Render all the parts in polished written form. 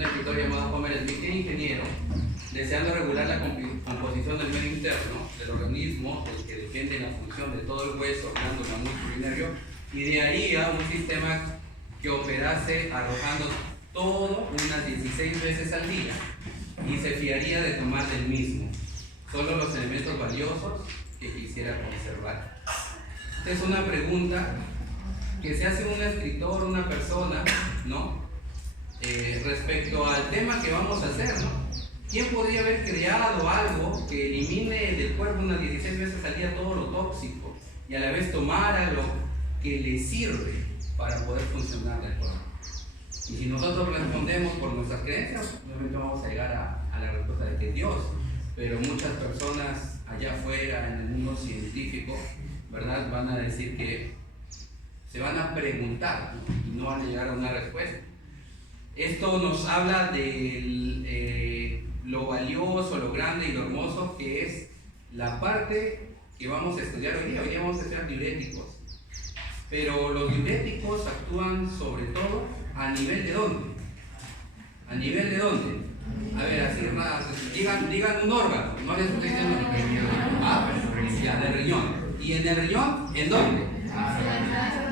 un escritor llamado Homer Smith, que es ingeniero, deseando regular la composición del medio interno del organismo, del que depende la función de todo el hueso, glándula, músculo y nervio, y de ahí a un sistema que operase arrojando todo unas 16 veces al día y se fiaría de tomar del mismo solo los elementos valiosos que quisiera conservar. Esta es una pregunta que se hace un escritor, una persona, ¿no? Respecto al tema que vamos a hacer, ¿no? ¿Quién podría haber creado algo que elimine del cuerpo unas 16 veces al día todo lo tóxico y a la vez tomara lo que le sirve para poder funcionar del cuerpo? Y si nosotros respondemos por nuestras creencias, obviamente vamos a llegar a la respuesta de que es Dios. Pero muchas personas allá afuera, en el mundo científico, ¿verdad?, van a decir que se van a preguntar, ¿no? Y no van a llegar a una respuesta. Esto nos habla de lo valioso, lo grande y lo hermoso que es la parte que vamos a estudiar hoy día. Hoy día vamos a estudiar diuréticos. Pero los diuréticos actúan sobre todo a nivel de ¿dónde? ¿A nivel de dónde? A ver, así digan un órgano, no les estoy diciendo el riñón. Ah, ya, del riñón. ¿Y en el riñón? ¿En dónde?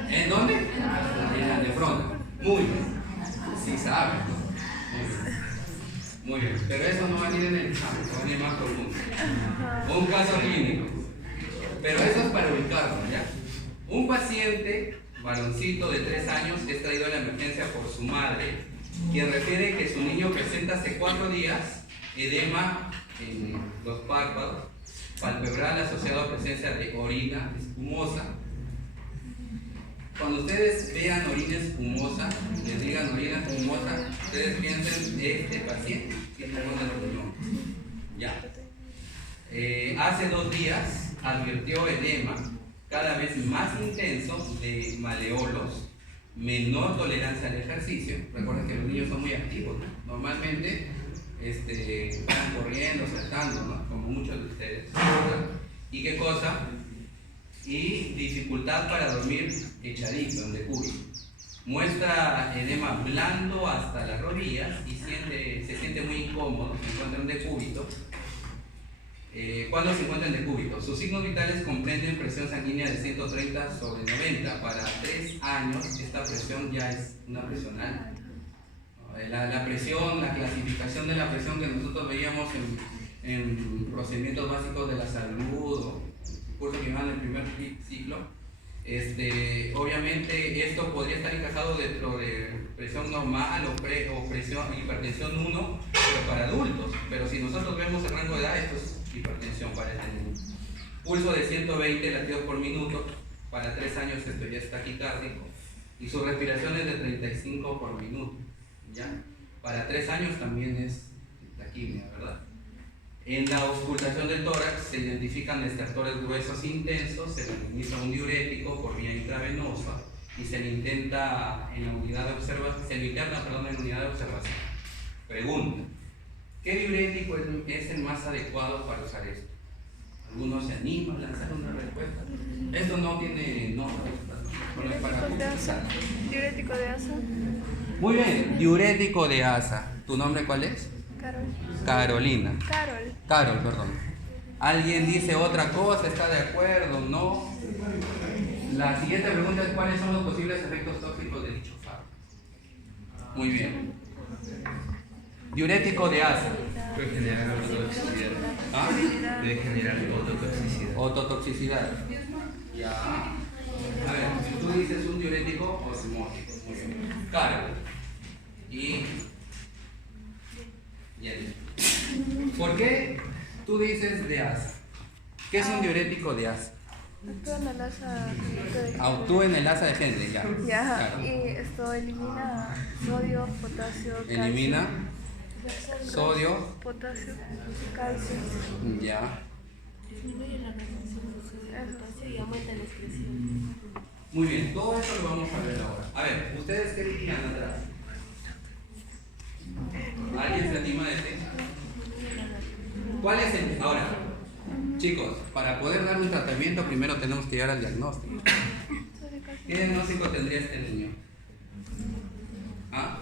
¿En dónde? En la nefrona. Muy bien. Sí saben. Muy bien. Pero eso no va a ir en el examen, va a ir más profundo. Un caso clínico. Pero eso es para ubicarnos, ¿ya? Un paciente, varoncito de 3 años, es traído a la emergencia por su madre, quien refiere que su niño presenta hace 4 días edema en los párpados, palpebral asociado a presencia de orina espumosa. Cuando ustedes vean orina espumosa, les digan orina espumosa, ustedes piensen este paciente tiene algo de los riñones. Ya. Hace 2 días advirtió edema cada vez más intenso de maleolos, menor tolerancia al ejercicio. Recuerden que los niños son muy activos, ¿no? Normalmente van corriendo, saltando, ¿no? Como muchos de ustedes, ¿verdad? ¿Y qué cosa? Y dificultad para dormir echadito, en decúbito. Muestra edema blando hasta las rodillas y se siente muy incómodo, se encuentra en decúbito. ¿Cuándo se encuentra en decúbito? Sus signos vitales comprenden presión sanguínea de 130 sobre 90. Para 3 años esta presión ya es una presión alta. La presión, la clasificación de la presión que nosotros veíamos en procedimientos básicos de la salud o curso que van en el primer ciclo, obviamente esto podría estar encajado dentro de presión normal o presión, hipertensión 1, pero para adultos. Pero si nosotros vemos el rango de edad, esto es hipertensión para este niño. Pulso de 120 latidos por minuto, para 3 años esto ya es taquicárdico, y su respiración es de 35 por minuto, ¿ya? Para 3 años también es taquimia, ¿verdad? En la auscultación del tórax se identifican estertores gruesos intensos, se le administra un diurético por vía intravenosa y se le interna en la unidad de observación. Pregunta: ¿qué diurético es el más adecuado para usar esto? ¿Algunos se animan a lanzar una respuesta? Esto no tiene nombre. Diurético de asa. Muy bien, diurético de asa. ¿Tu nombre cuál es? Carolina. Carol, perdón. ¿Alguien dice otra cosa? ¿Está de acuerdo? ¿No? La siguiente pregunta es: ¿cuáles son los posibles efectos tóxicos de dicho fármaco? Muy bien. Diurético de asa. Puede generar ototoxicidad. ¿Ah? Puede generar ototoxicidad. Ototoxicidad. Ya. A ver, si tú dices un diurético osmótico. Muy bien. Carol. Y Jenny. ¿Por qué tú dices de asa? ¿Qué es un diurético de asa? Actúa en el asa. Actúa en el asa de Henle, ya. Claro. Y esto elimina sodio, potasio, calcio. Elimina sodio, potasio, calcio. ya. Disminuye la retención de potasio y aumenta la excreción. Muy bien, todo eso lo vamos a ver ahora. A ver, ¿ustedes qué dirían atrás? ¿Alguien se anima a decir? ¿Cuál es el...? Ahora, chicos, para poder dar un tratamiento primero tenemos que llegar al diagnóstico. ¿Qué diagnóstico tendría este niño? ¿Ah?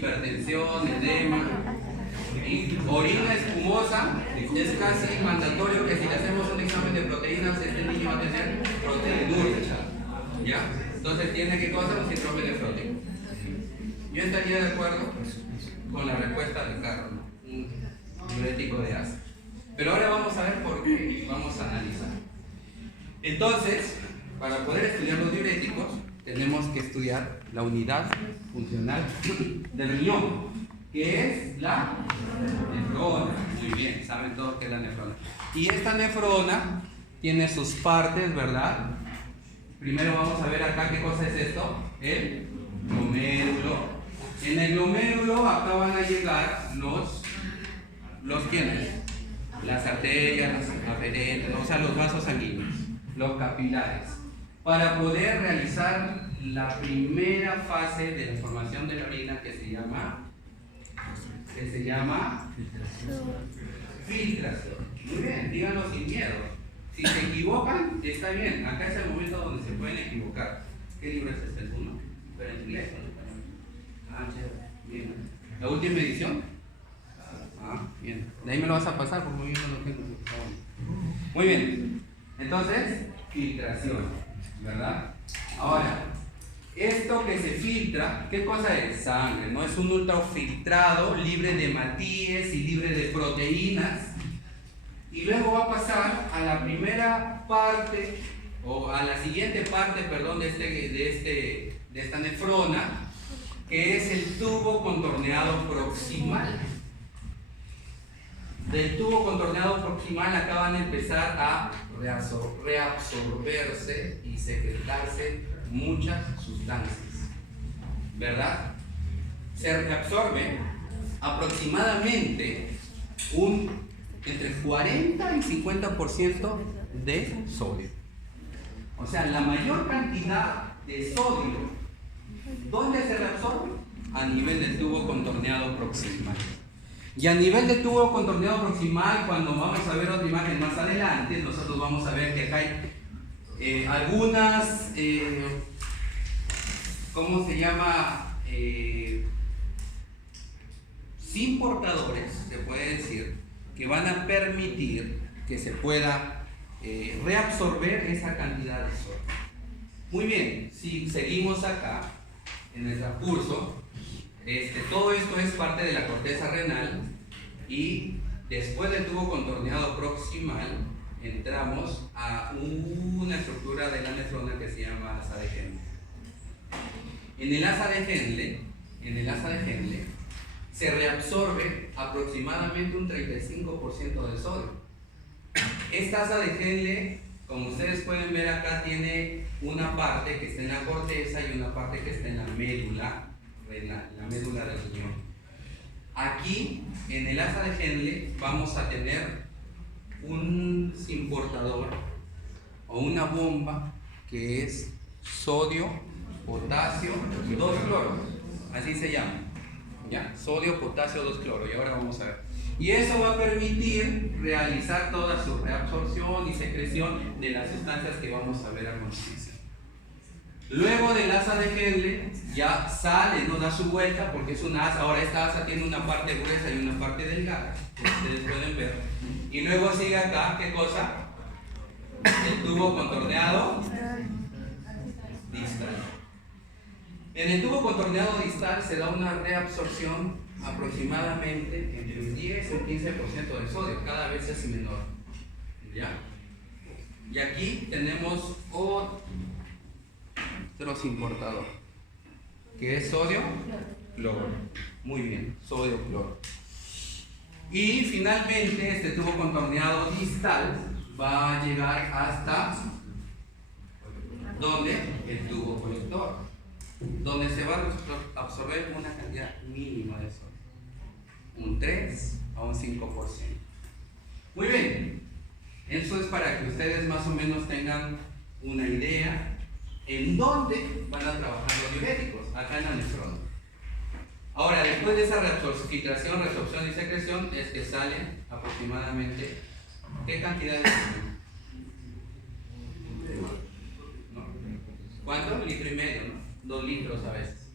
hipertensión, edema. Y orina espumosa, es casi mandatorio que si le hacemos un examen de proteínas, este niño va a tener proteinuria. ¿Ya? Entonces tiene que causar un síndrome nefrótico. Yo estaría de acuerdo con la respuesta de Carlos, ¿no? Un diurético de asa. Pero ahora vamos a ver por qué, vamos a analizar. Entonces, para poder estudiar los diuréticos, tenemos que estudiar la unidad funcional del riñón, que es la nefrona. Muy bien, saben todos qué es la nefrona. Y esta nefrona tiene sus partes, ¿verdad? Primero vamos a ver acá qué cosa es esto, el glomérulo. En el glomérulo acá van a llegar los ¿quiénes? Las arterias, las aferentes, o sea, los vasos sanguíneos, los capilares, para poder realizar la primera fase de la formación de la orina que se llama filtración. Muy bien, díganlo sin miedo. Si se equivocan, está bien. Acá es el momento donde se pueden equivocar. ¿Qué libro es este? ¿El uno? Pero en inglés, ¿no? Ah, chévere. Bien. ¿La última edición? Ah, bien. De ahí me lo vas a pasar porque muy bien no lo tengo. Muy bien. Entonces, filtración, ¿verdad? Ahora, esto que se filtra, ¿qué cosa es? Sangre, ¿no? Es un ultrafiltrado libre de hemátides y libre de proteínas. Y luego va a pasar a la primera parte, o a la siguiente parte, perdón, de esta nefrona, que es el tubo contorneado proximal. Del tubo contorneado proximal acá van a empezar a reabsorberse y secretarse muchas sustancias, ¿verdad? Se reabsorbe aproximadamente entre 40 y 50% de sodio. O sea, la mayor cantidad de sodio, ¿dónde se reabsorbe? A nivel del tubo contorneado proximal. Y a nivel del tubo contorneado proximal, cuando vamos a ver otra imagen más adelante, nosotros vamos a ver que acá hay algunas, ¿cómo se llama? Sin portadores, se puede decir, que van a permitir que se pueda reabsorber esa cantidad de sodio. Muy bien, si seguimos acá en el transcurso, todo esto es parte de la corteza renal y después del tubo contorneado proximal entramos a una estructura de la nefrona que se llama asa de Henle. En el asa de Henle se reabsorbe aproximadamente un 35% de sodio. Esta asa de Henle, como ustedes pueden ver acá, tiene una parte que está en la corteza y una parte que está en la médula renal, la médula del riñón. Aquí, en el asa de Henle, vamos a tener un simportador o una bomba que es sodio, potasio, 2-cloro, así se llama. ¿Ya? Sodio, potasio, 2-cloro, y ahora vamos a ver. Y eso va a permitir realizar toda su reabsorción y secreción de las sustancias que vamos a ver a continuación. Luego del asa de Henle ya sale, no da su vuelta porque es una asa. Ahora esta asa tiene una parte gruesa y una parte delgada, que ustedes pueden ver. Y luego sigue acá, ¿qué cosa? El tubo contorneado distal. En el tubo contorneado distal se da una reabsorción aproximadamente entre un 10 y un 15% de sodio, cada vez es menor. ¿Ya? Y aquí tenemos otro importador, que es sodio, cloro. Muy bien, sodio, cloro. Y finalmente este tubo contorneado distal va a llegar hasta ¿dónde? El tubo colector, donde se va a absorber una cantidad mínima de sodio, un 3 a un 5%. Muy bien, eso es para que ustedes más o menos tengan una idea en dónde van a trabajar los diuréticos, acá en la nefrona. Ahora, después de esa filtración, reabsorción y secreción, es que salen aproximadamente ¿qué cantidad de sodio? ¿No? ¿Cuánto? 1,5 litros, ¿no? 2 litros a veces.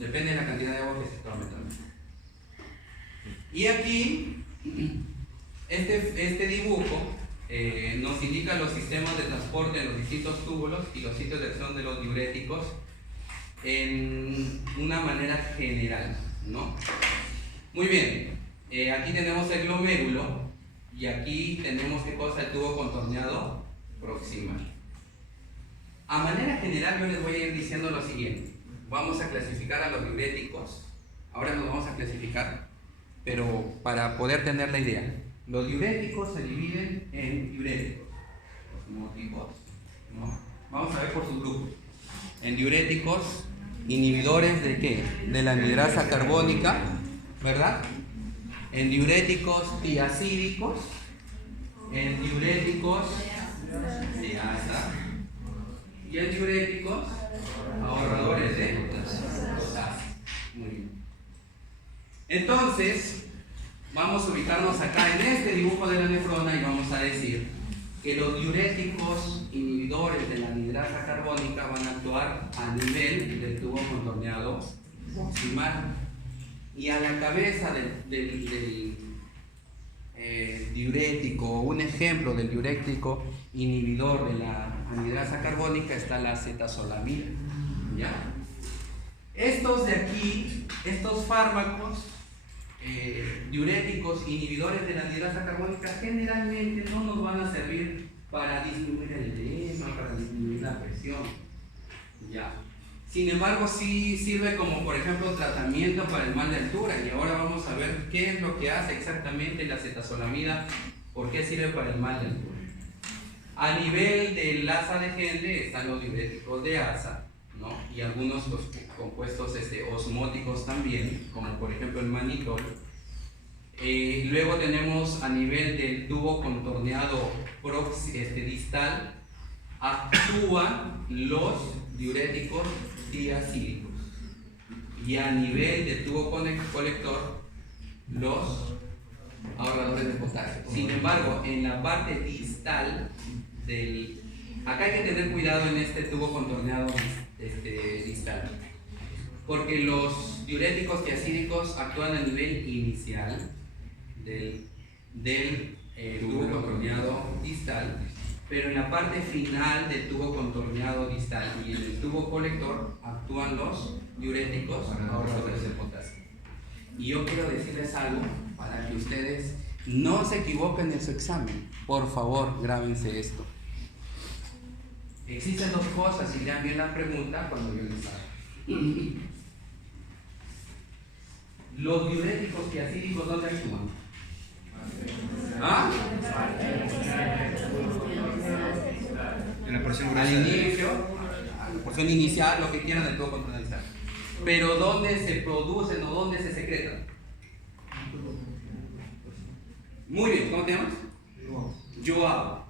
Depende de la cantidad de agua que se está aumentando. Y aquí, este dibujo nos indica los sistemas de transporte en los distintos túbulos y los sitios de acción de los diuréticos en una manera general, ¿no? Muy bien, aquí tenemos el glomérulo y aquí tenemos, ¿qué cosa? El tubo contorneado proximal. A manera general yo les voy a ir diciendo lo siguiente. Vamos a clasificar a los diuréticos. Ahora nos vamos a clasificar, pero para poder tener la idea. Los diuréticos se dividen en diuréticos, osmóticos, ¿no? Vamos a ver por sus grupos. En diuréticos, inhibidores de ¿qué? De la anhidrasa carbónica, ¿verdad? En diuréticos tiacídicos, en diuréticos diasa y en diuréticos ahorradores de potasio. Muy bien. Entonces, vamos a ubicarnos acá en este dibujo de la nefrona y vamos a decir que los diuréticos inhibidores de la anhidrasa carbónica van a actuar a nivel del tubo contorneado proximal. Y a la cabeza del diurético, un ejemplo del diurético inhibidor de la anhidrasa carbónica está la acetazolamida. ¿Ya? Estos de aquí, estos fármacos diuréticos inhibidores de la anhidrasa carbónica generalmente no nos van a servir para disminuir el edema, para disminuir la presión. ¿Ya? Sin embargo, sí sirve como, por ejemplo, tratamiento para el mal de altura. Y ahora vamos a ver qué es lo que hace exactamente la acetazolamida, por qué sirve para el mal de altura. A nivel del asa de Henle están los diuréticos de asa, ¿no? Y algunos compuestos osmóticos también, como por ejemplo el manitol. Luego tenemos a nivel del tubo contorneado distal, actúan los diuréticos tiacídicos. Y a nivel del tubo colector, los ahorradores de potasio. Sin embargo, en la parte distal acá hay que tener cuidado en este tubo contorneado distal, porque los diuréticos tiacídicos actúan a nivel inicial del tubo contorneado distal, pero en la parte final del tubo contorneado distal y en el tubo colector actúan los diuréticos ahorradores de potasio. Y yo quiero decirles algo para que ustedes no se equivoquen en su examen. Por favor, grábense esto. Existen dos cosas y lean bien la pregunta cuando yo les hago. Los diuréticos tiacídicos, ¿dónde actúan? ¿Ah? En la porción Al gruesa. inicio, a la porción inicial, lo que quieran del tubo contorneado distal. Pero ¿dónde se producen o dónde se secretan? Muy bien, ¿cómo te llamas? Joao.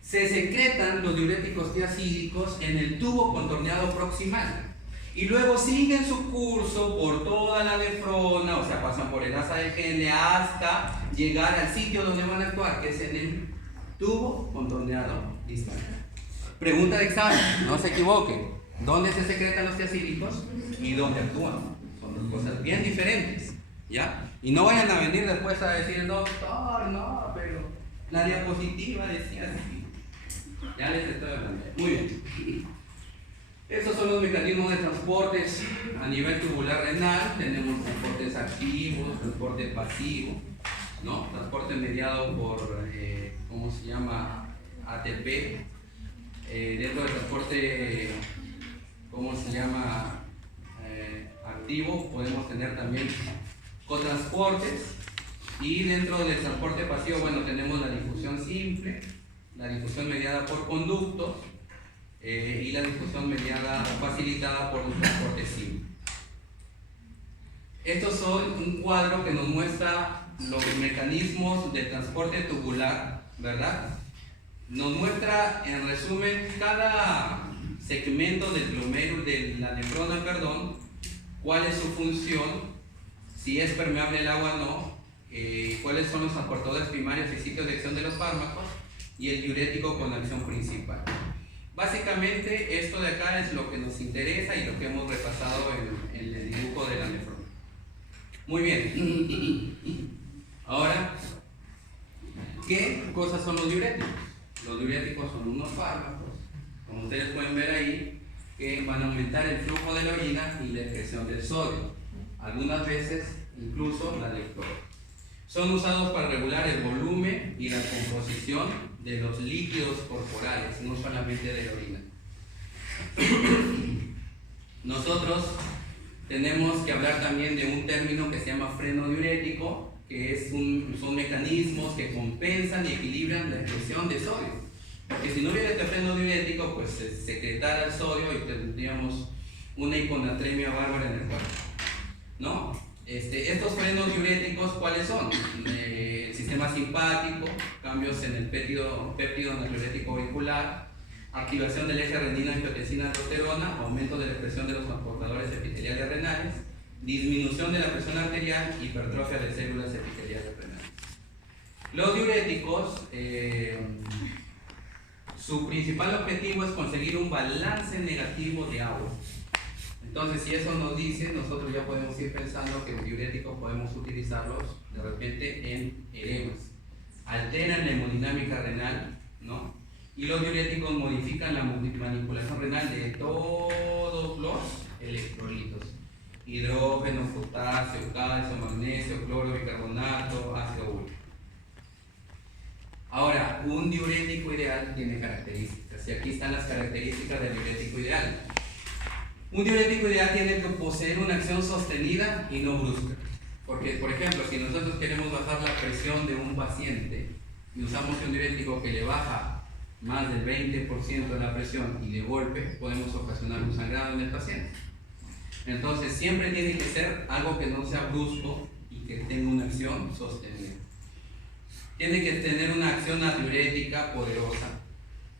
Se secretan los diuréticos tiacídicos en el tubo contorneado proximal y luego siguen su curso por toda la nefrona, o sea, pasan por el asa de Henle hasta llegar al sitio donde van a actuar, que es en el tubo contorneado distal. Pregunta de examen, no se equivoquen. ¿Dónde se secretan los tiacídicos y dónde actúan? Son dos cosas bien diferentes, ¿ya? Y no vayan a venir después a decir, doctor, no, pero la diapositiva decía así. Ya les estoy hablando. Muy bien. Estos son los mecanismos de transportes a nivel tubular renal. Tenemos transportes activos, transporte pasivo, ¿no? Transporte mediado por, ¿cómo se llama? ATP. Dentro del transporte, ¿cómo se llama? Activo, podemos tener también cotransportes. Y dentro del transporte pasivo, bueno, tenemos la difusión simple, la difusión mediada por conductos y la difusión mediada facilitada por un transporte simple. Estos son un cuadro que nos muestra los mecanismos de transporte tubular, ¿verdad? Nos muestra en resumen cada segmento del glomérulo, de la nefrona, perdón, cuál es su función, si es permeable el agua o no, cuáles son los aportadores primarios y sitios de acción de los fármacos y el diurético con acción principal. Básicamente esto de acá es lo que nos interesa y lo que hemos repasado en el dibujo flujo de la nefrona. Muy bien. Ahora, ¿qué cosas son los diuréticos? Los diuréticos son unos fármacos, como ustedes pueden ver ahí, que van a aumentar el flujo de la orina y la excreción del sodio, algunas veces incluso la del cloro. Son usados para regular el volumen y la composición de los líquidos corporales, no solamente de la orina. Nosotros tenemos que hablar también de un término que se llama freno diurético, que son mecanismos que compensan y equilibran la excreción de sodio. Porque si no hubiera este freno diurético, pues se secretara el sodio y tendríamos una hiponatremia bárbara en el cuerpo, ¿no? Estos frenos diuréticos, ¿cuáles son? El sistema simpático, cambios en el péptido natriurético auricular, activación del eje renina-angiotensina-aldosterona, aumento de la expresión de los transportadores epiteliales renales, disminución de la presión arterial, hipertrofia de células epiteliales renales. Los diuréticos, su principal objetivo es conseguir un balance negativo de agua. Entonces, si eso nos dice, nosotros ya podemos ir pensando que los diuréticos podemos utilizarlos de repente en edemas. Alteran la hemodinámica renal, ¿no? Y los diuréticos modifican la manipulación renal de todos los electrolitos: hidrógeno, potasio, calcio, magnesio, cloro, bicarbonato, ácido úrico. Ahora, un diurético ideal tiene características, y aquí están las características del diurético ideal. Un diurético ideal tiene que poseer una acción sostenida y no brusca. Porque, por ejemplo, si nosotros queremos bajar la presión de un paciente y usamos un diurético que le baja más del 20% de la presión y de golpe, podemos ocasionar un sangrado en el paciente. Entonces, siempre tiene que ser algo que no sea brusco y que tenga una acción sostenida. Tiene que tener una acción natriurética poderosa.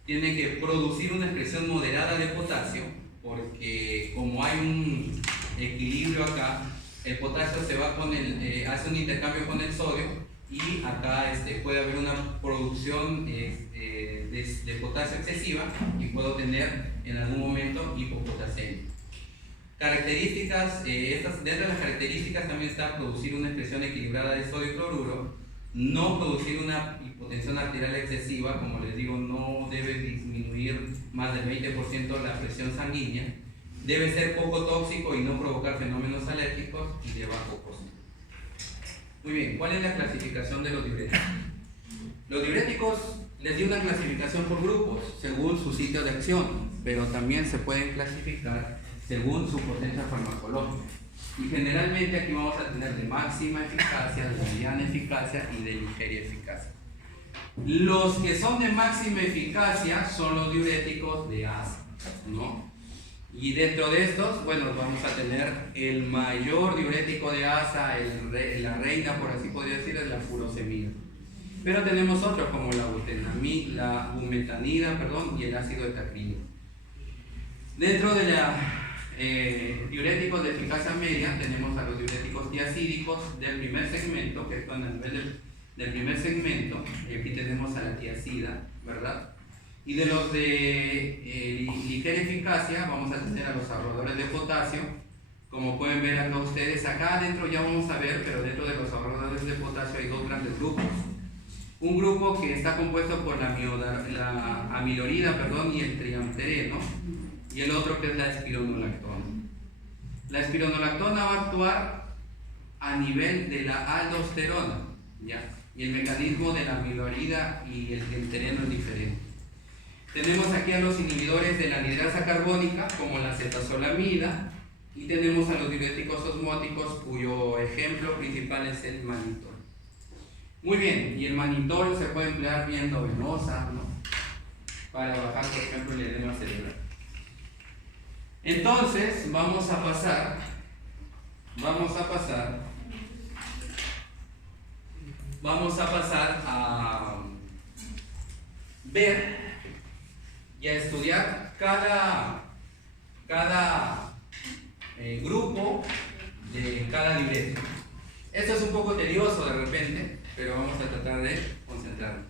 Tiene que producir una excreción moderada de potasio, porque como hay un equilibrio acá, el potasio se va con hace un intercambio con el sodio, y acá puede haber una producción de potasio excesiva y puedo tener en algún momento hipopotasemia. Características, dentro de las características también está producir una excreción equilibrada de sodio y cloruro, no producir una hipotensión arterial excesiva, como les digo, no debe disminuir más del 20% la presión sanguínea, debe ser poco tóxico y no provocar fenómenos alérgicos, y de bajo costo. Muy bien, ¿cuál es la clasificación de los diuréticos? Los diuréticos les di una clasificación por grupos según su sitio de acción, pero también se pueden clasificar según su potencia farmacológica. Y generalmente aquí vamos a tener de máxima eficacia, de mediana eficacia y de ligera eficacia. Los que son de máxima eficacia son los diuréticos de asa, ¿no? Y dentro de estos, bueno, vamos a tener el mayor diurético de asa, la reina, por así podría decir, es la furosemida. Pero tenemos otros como la bumetanida, y el ácido etacrino. Dentro de diuréticos de eficacia media tenemos a los diuréticos tiacídicos del primer segmento, que están a nivel del primer segmento, y aquí tenemos a la tiacida, ¿verdad? Y de los de ligera eficacia vamos a tener a los ahorradores de potasio. Como pueden ver acá ustedes, acá adentro ya vamos a ver, pero dentro de los ahorradores de potasio hay dos grandes grupos. Un grupo que está compuesto por la amilorida, y el triamtereno, y el otro que es la espironolactona. La espironolactona va a actuar a nivel de la aldosterona, ¿ya? Y el mecanismo de la amilorida y el triamtereno es diferente. Tenemos aquí a los inhibidores de la anhidrasa carbónica, como la cetazolamida, y tenemos a los diuréticos osmóticos, cuyo ejemplo principal es el manitol. Muy bien, y el manitol se puede emplear vía endovenosa, ¿no? Para bajar, por ejemplo, el edema cerebral. Entonces, vamos a pasar a ver y a estudiar cada grupo de cada diurético. Esto es un poco tedioso de repente, pero vamos a tratar de concentrarnos.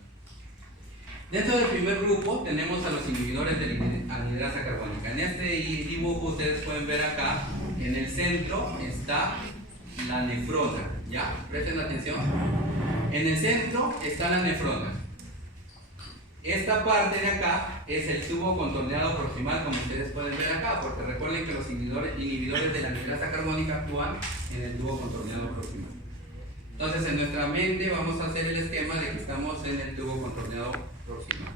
Dentro del primer grupo tenemos a los inhibidores de la anhidrasa carbónica. En este dibujo ustedes pueden ver acá en el centro está la nefrona, ¿ya? Presten atención. En el centro está la nefrona. Esta parte de acá es el tubo contorneado proximal, como ustedes pueden ver acá, porque recuerden que los inhibidores de la anidrasa carbónica actúan en el tubo contorneado proximal. Entonces, en nuestra mente vamos a hacer el esquema de que estamos en el tubo contorneado proximal.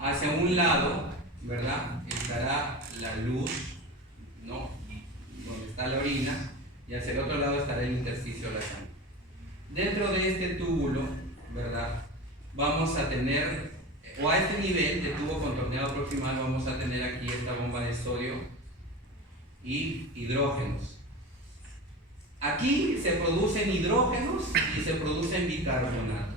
Hacia un lado, ¿verdad?, estará la luz, ¿no?, donde está la orina, y hacia el otro lado estará el intersticio de la sangre. Dentro de este túbulo, ¿verdad?, vamos a tener, o a este nivel de tubo contorneado proximal, vamos a tener aquí esta bomba de sodio y hidrógenos. Aquí se producen hidrógenos y se producen bicarbonatos.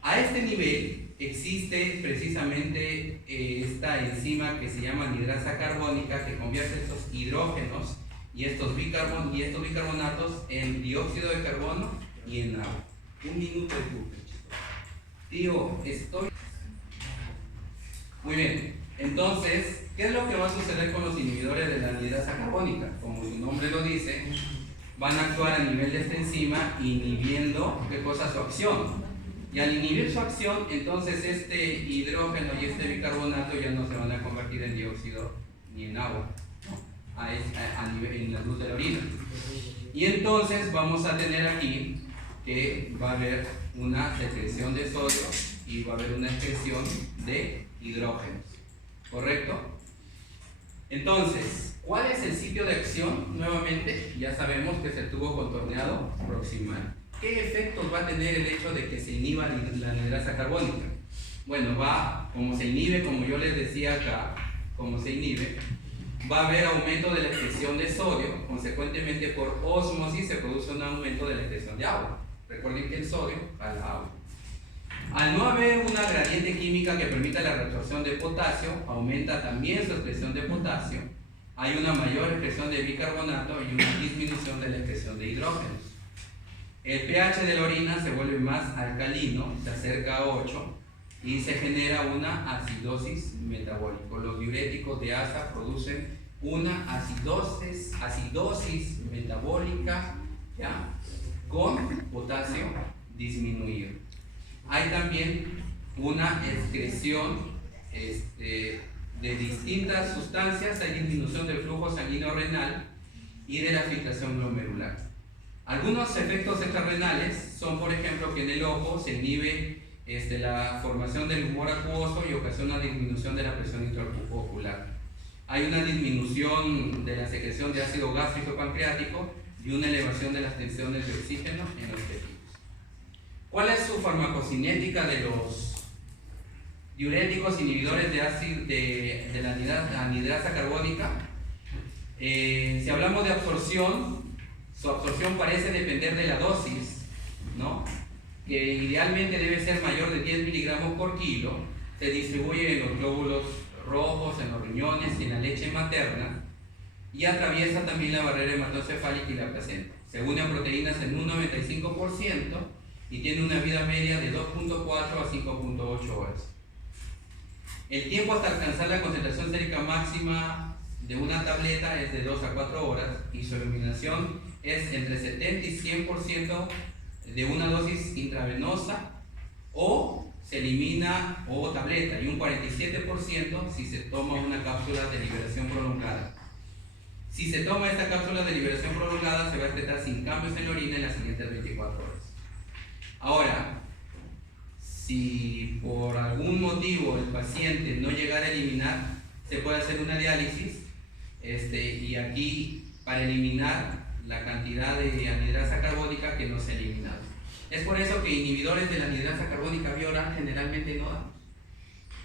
A este nivel existe precisamente esta enzima que se llama anidrasa carbónica, que convierte estos hidrógenos y estos bicarbonatos en dióxido de carbono y en agua. Un minuto de culpa, chicos. Tío, estoy... Muy bien. Entonces, ¿qué es lo que va a suceder con los inhibidores de la anidrasa carbónica? Como su nombre lo dice, van a actuar a nivel de esta enzima inhibiendo, ¿qué cosa? Su acción. Y al inhibir su acción, entonces este hidrógeno y este bicarbonato ya no se van a convertir en dióxido ni en agua, ¿no?, en la luz de la orina. Y entonces vamos a tener aquí que va a haber una secreción de sodio y va a haber una excreción de hidrógenos. ¿Correcto? Entonces, ¿cuál es el sitio de acción? Nuevamente, ya sabemos que es el tubo contorneado proximal. ¿Qué efectos va a tener el hecho de que se inhiba la anidrasa carbónica? Bueno, como se inhibe, como yo les decía acá, como se inhibe, va a haber aumento de la excreción de sodio, consecuentemente por ósmosis se produce un aumento de la excreción de agua. Recuerden que el sodio jala agua. Al no haber una gradiente química que permita la reabsorción de potasio, aumenta también su excreción de potasio, hay una mayor excreción de bicarbonato y una disminución de la excreción de hidrógenos. El pH de la orina se vuelve más alcalino, se acerca a 8 y se genera una acidosis metabólica. Los diuréticos de asa producen una acidosis metabólica, ¿ya?, con potasio disminuido. Hay también una excreción de distintas sustancias, hay disminución del flujo sanguíneo renal y de la filtración glomerular. Algunos efectos extrarrenales son, por ejemplo, que en el ojo se inhibe la formación del humor acuoso y ocasiona disminución de la presión intraocular. Hay una disminución de la secreción de ácido gástrico pancreático y una elevación de las tensiones de oxígeno en los tejidos. ¿Cuál es su farmacocinética de los diuréticos inhibidores de la anidrasa carbónica? Si hablamos de absorción, su absorción parece depender de la dosis, ¿no?, que idealmente debe ser mayor de 10 miligramos por kilo. Se distribuye en los glóbulos rojos, en los riñones y en la leche materna, y atraviesa también la barrera hematocefálica y la placenta. Se une a proteínas en un 95% y tiene una vida media de 2.4 a 5.8 horas. El tiempo hasta alcanzar la concentración sérica máxima de una tableta es de 2 a 4 horas y su eliminación es entre 70 y 100% de una dosis intravenosa, o se elimina o tableta, y un 47% si se toma una cápsula de liberación prolongada. Si se toma esta cápsula de liberación prolongada, se va a excretar sin cambios en la orina en las siguientes 24 horas. Ahora, si por algún motivo el paciente no llegara a eliminar, se puede hacer una diálisis, y aquí para eliminar la cantidad de anidrasa carbónica que no se ha eliminado. Es por eso que inhibidores de la anidrasa carbónica vía oral generalmente no damos.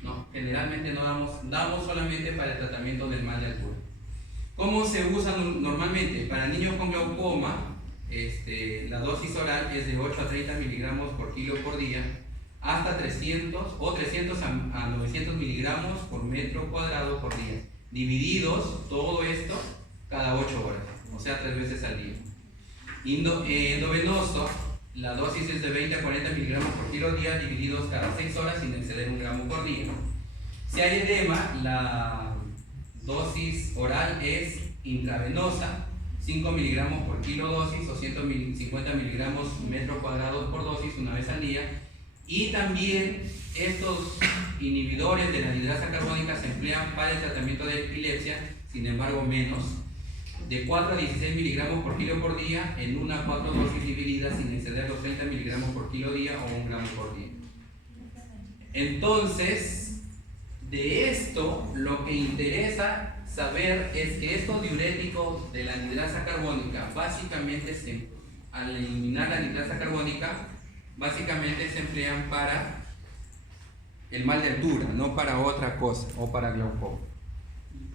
No, generalmente no damos solamente para el tratamiento del mal de altura. ¿Cómo se usa normalmente? Para niños con glaucoma, la dosis oral es de 8 a 30 miligramos por kilo por día, hasta 300 a 900 miligramos por metro cuadrado por día, divididos todo esto cada 8 horas, o sea 3 veces al día. Endovenoso, la dosis es de 20 a 40 miligramos por kilo día, divididos cada 6 horas sin exceder 1 gramo por día. Si hay edema, la dosis oral es intravenosa, 5 miligramos por kilo dosis o 150 miligramos metro cuadrado por dosis una vez al día. Y también estos inhibidores de la anhidrasa carbónica se emplean para el tratamiento de epilepsia, sin embargo menos, de 4 a 16 miligramos por kilo por día en 1 a 4 dosis divididas sin exceder los 30 miligramos por kilo día o 1 gramo por día. Entonces, de esto lo que interesa saber es que estos diuréticos de la anhidrasa carbónica, básicamente al eliminar la anhidrasa carbónica, básicamente se emplean para el mal de altura, no para otra cosa, o para glaucoma.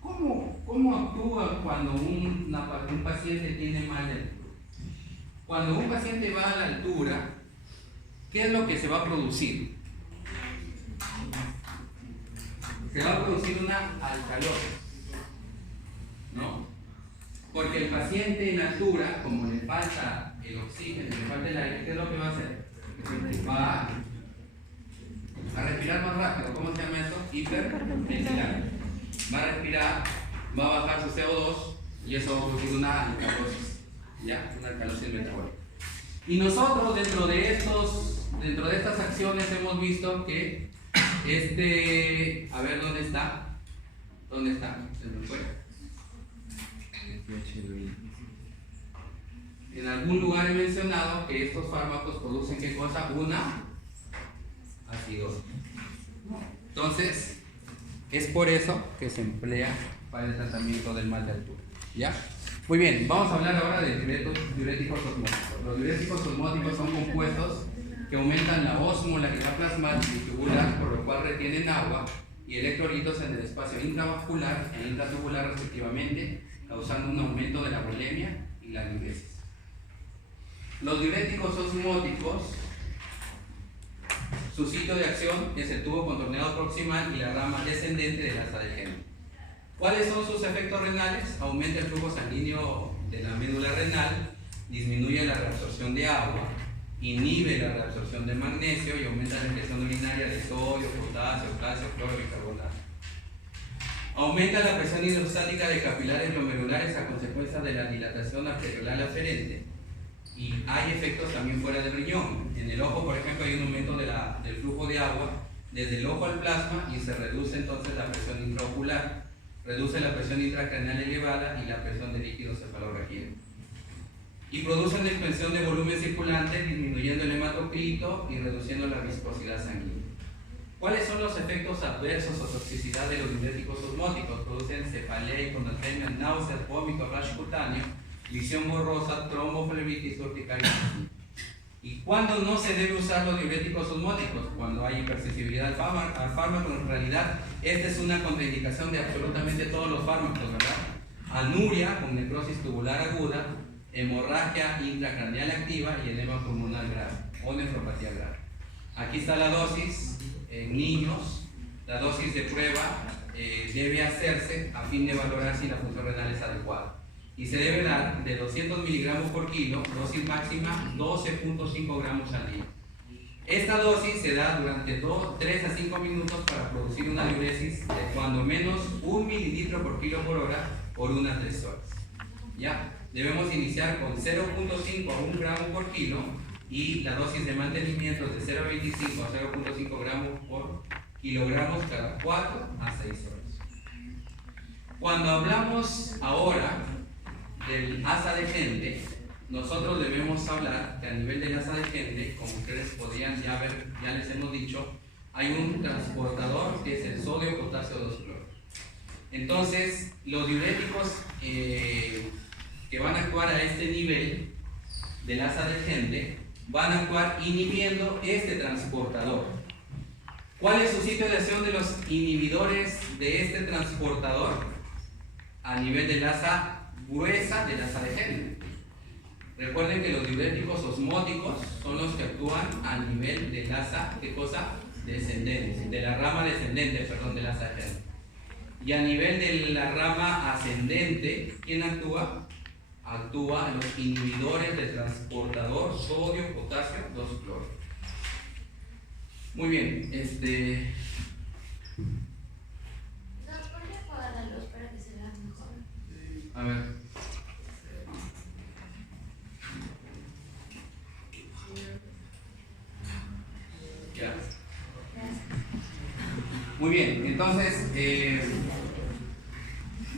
¿Cómo actúa cuando un paciente tiene mal de altura? Cuando un paciente va a la altura, ¿qué es lo que se va a producir? Se va a producir una alcalosis, ¿no? Porque el paciente en altura, como le falta el oxígeno, le falta el aire, ¿qué es lo que va a hacer? Va a respirar más rápido. ¿Cómo se llama eso? Hiperventilar. Va a respirar, va a bajar su CO2 y eso va a producir una alcalosis, ¿ya? Una alcalosis metabólica. Y nosotros dentro de estas acciones hemos visto que a ver, ¿dónde está? ¿Dónde está? ¿Se me fue? En algún lugar he mencionado que estos fármacos producen ¿qué cosa? Una acidosis. Entonces, es por eso que se emplea para el tratamiento del mal de altura. ¿Ya? Muy bien, vamos a hablar ahora de diuréticos osmóticos. Los diuréticos osmóticos son compuestos que aumentan la osmolaridad plasmática y tubular, por lo cual retienen agua y electrolitos en el espacio intravascular e intratubular respectivamente, causando un aumento de la volemia y la diuresis. Los diuréticos osmóticos, su sitio de acción es el tubo contorneado proximal y la rama descendente del asa del gen. ¿Cuáles son sus efectos renales? Aumenta el flujo sanguíneo de la médula renal, disminuye la reabsorción de agua, inhibe la reabsorción de magnesio y aumenta la excreción urinaria de sodio, potasio, calcio, cloro y bicarbonato. Aumenta la presión hidrostática de capilares glomerulares a consecuencia de la dilatación arteriolar aferente. Y hay efectos también fuera del riñón. En el ojo, por ejemplo, hay un aumento del flujo de agua desde el ojo al plasma y se reduce entonces la presión intraocular, reduce la presión intracraneal elevada y la presión de líquido cefalorraquídeo. Y produce una expansión de volumen circulante, disminuyendo el hematocrito y reduciendo la viscosidad sanguínea. ¿Cuáles son los efectos adversos o toxicidad de los diuréticos osmóticos? Producen cefalea, hiponatremia, náuseas, vómito, rash cutáneo, lesión borrosa, tromboflebitis, urticaria. ¿Y cuándo no se debe usar los diuréticos osmóticos? Cuando hay hipersensibilidad al fármaco. En realidad, esta es una contraindicación de absolutamente todos los fármacos, ¿verdad? Anuria con necrosis tubular aguda, hemorragia intracraneal activa y edema pulmonar grave o nefropatía grave. Aquí está la dosis en niños. La dosis de prueba debe hacerse a fin de valorar si la función renal es adecuada. Y se debe dar de 200 miligramos por kilo, dosis máxima 12.5 gramos al día. Esta dosis se da durante 3 a 5 minutos para producir una diuresis de cuando menos 1 mililitro por kilo por hora por unas 3 horas. ¿Ya? Debemos iniciar con 0.5 a 1 gramo por kilo y la dosis de mantenimiento es de 0.25 a 0.5 gramos por kilogramos cada 4 a 6 horas. Cuando hablamos ahora del asa de Henle, nosotros debemos hablar que a nivel del asa de Henle, como ustedes podrían ya ver, ya les hemos dicho, hay un transportador que es el sodio potasio 2-cloro. Entonces, los diuréticos que van a actuar a este nivel del asa de Henle van a actuar inhibiendo este transportador. ¿Cuál es su sitio de acción de los inhibidores de este transportador? A nivel del asa gruesa del asa de Henle. Recuerden que los diuréticos osmóticos son los que actúan a nivel del asa, ¿qué cosa? Descendente, de la rama descendente, perdón, del asa de Henle. Y a nivel de la rama ascendente, ¿quién actúa? Actúan los inhibidores del transportador sodio, potasio, 2-cloro. Muy bien, A ver. Ya. Muy bien, entonces,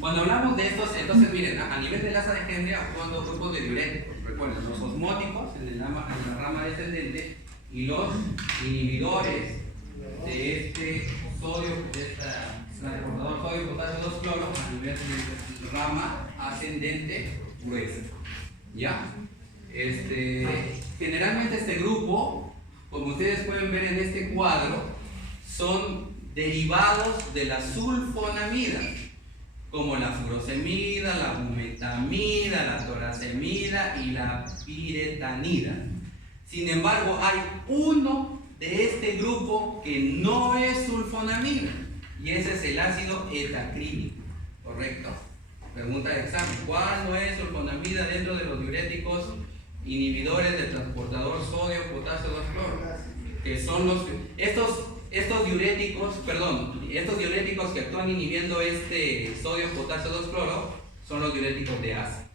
cuando hablamos de estos, entonces miren, a nivel del asa de Henle actúan dos grupos de diuréticos. Recuerden, los osmóticos en la rama descendente y los inhibidores de este sodio, de esta transportador sodio potasio 2 cloro a nivel de rama ascendente gruesa. ¿Ya? Generalmente este grupo, como ustedes pueden ver en este cuadro, son derivados de la sulfonamida, como la furosemida, la bumetamida, la toracemida y la piretanida. Sin embargo, hay uno de este grupo que no es sulfonamida, y ese es el ácido etacrínico, ¿correcto? Pregunta de examen: ¿cuál no es sulfonamida dentro de los diuréticos inhibidores del transportador sodio-potasio 2 cloro? Que son estos diuréticos que actúan inhibiendo este sodio-potasio 2 cloro son los diuréticos de asa.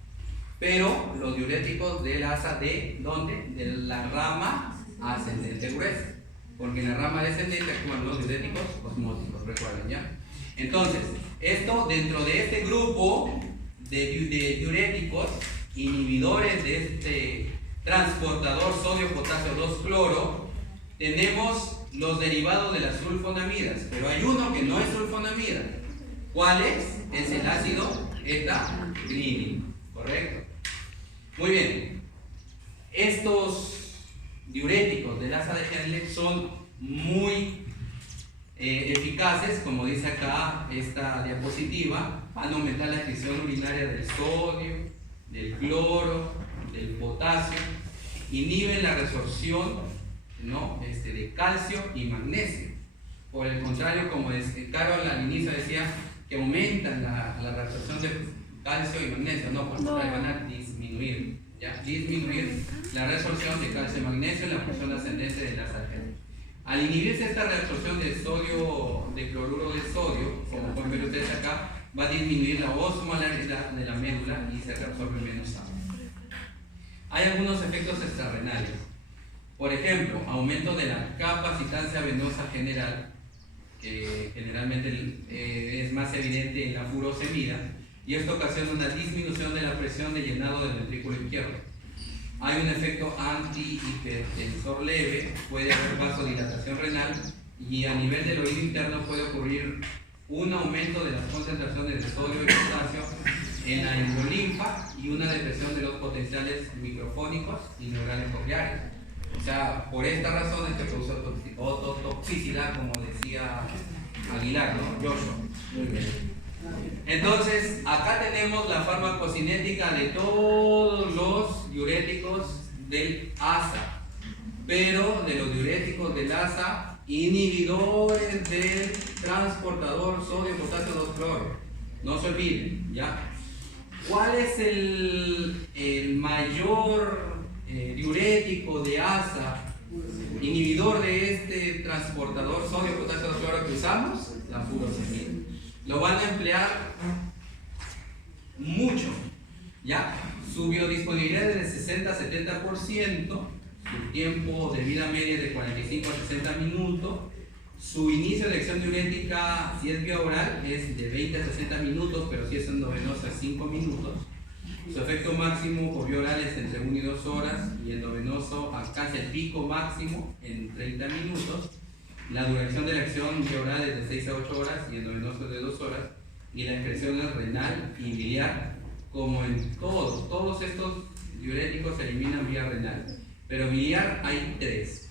Pero los diuréticos del asa de ¿dónde? De la rama ascendente gruesa. Porque en la rama descendente actúan los diuréticos osmóticos, recuerden, ¿ya? Entonces, dentro de este grupo de diuréticos inhibidores de este transportador sodio-potasio 2 cloro, tenemos los derivados de las sulfonamidas, pero hay uno que no es sulfonamida. ¿Cuál es? Es el ácido etacrínico, ¿correcto? Muy bien. Estos diuréticos del asa de Henle son muy eficaces, como dice acá esta diapositiva. Van a aumentar la excreción urinaria del sodio, del cloro, del potasio, inhiben la resorción, ¿no? de calcio y magnesio. Por el contrario, como Carol al inicio decía, que aumentan la resorción de calcio y magnesio, no, por el contrario, van a disminuir, ¿ya? Disminuir la resorción de calcio y magnesio en la porción ascendente de la sargento. Al inhibirse esta reabsorción de sodio, de cloruro de sodio, como pueden ver ustedes acá, va a disminuir la osmolaridad de la médula y se reabsorbe menos agua. Hay algunos efectos extrarrenales. Por ejemplo, aumento de la capacitancia venosa general, que generalmente es más evidente en la furosemida, y esto ocasiona una disminución de la presión de llenado del ventrículo izquierdo. Hay un efecto antihipertensor leve, puede haber vasodilatación renal, y a nivel del oído interno puede ocurrir un aumento de las concentraciones de sodio y potasio en la endolinfa y una depresión de los potenciales microfónicos y neurales cocleares. O sea, por esta razón es que produce ototoxicidad, como decía Aguilar, ¿no? Joshua. Muy bien. Entonces, acá tenemos la farmacocinética de todos los diuréticos del asa, pero de los diuréticos del asa inhibidores del transportador sodio-potasio 2 cloro. No se olviden, ¿ya? ¿Cuál es el mayor diurético de asa inhibidor de este transportador sodio-potasio 2 cloro que usamos? La furosemida. Lo van a emplear mucho, ¿ya? Su biodisponibilidad es de 60 a 70%, su tiempo de vida media es de 45 a 60 minutos, su inicio de acción diurética, si es vía oral, es de 20 a 60 minutos, pero si es endovenoso es 5 minutos. Su efecto máximo por vía oral es entre 1 y 2 horas, y endovenoso alcanza el pico máximo en 30 minutos. La duración de la acción vía oral es de 6 a 8 horas y endovenoso es de 2 horas, y la excreción es renal y biliar. Como en todos estos diuréticos se eliminan vía renal, pero biliar hay 3: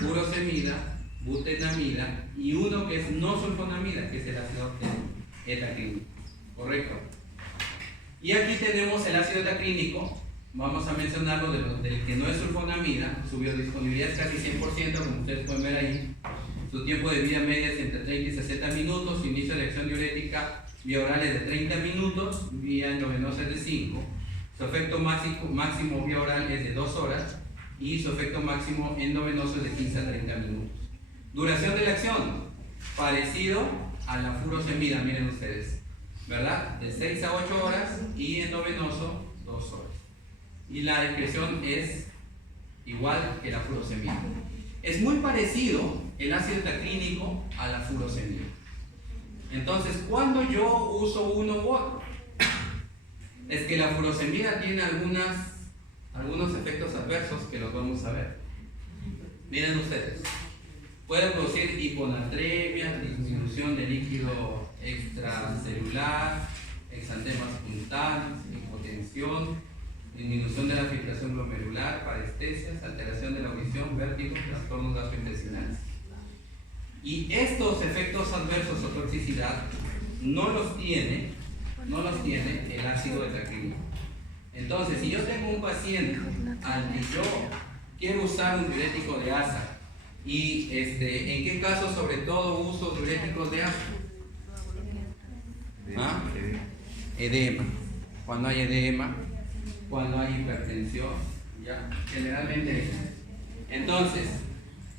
furosemida, butenamida y uno que es no sulfonamida, que es el ácido etacrínico, ¿correcto? Y aquí tenemos el ácido etacrínico. Vamos a mencionarlo del que no es sulfonamida. Su biodisponibilidad es casi 100%, como ustedes pueden ver ahí. Su tiempo de vida media es entre 30 y 60 minutos. Su inicio de acción diurética vía oral es de 30 minutos, vía endovenosa es de 5. Su efecto máximo vía oral es de 2 horas y su efecto máximo endovenoso es de 15 a 30 minutos. Duración de la acción, parecido a la furosemida, miren ustedes. ¿verdad? De 6 a 8 horas y endovenoso 2 horas. Y la excreción es igual que la furosemida. Es muy parecido el ácido heptaclínico a la furosemida. Entonces, ¿cuándo yo uso uno u otro? Es que la furosemida tiene algunos efectos adversos que los vamos a ver. Miren ustedes, puede producir hiponatremia, disminución de líquido extracelular, exantemas puntanos, hipotensión, disminución de la filtración glomerular, parestesias, alteración de la audición, vértigo, trastornos gastrointestinales. Y estos efectos adversos o toxicidad no los tiene el ácido heptaclínico. Entonces, si yo tengo un paciente al que yo quiero usar un diurético de asa, y ¿en qué caso sobre todo uso diuréticos de asa? ¿Ah? Edema. Cuando hay edema, cuando hay hipertensión, ¿ya? Generalmente. Entonces,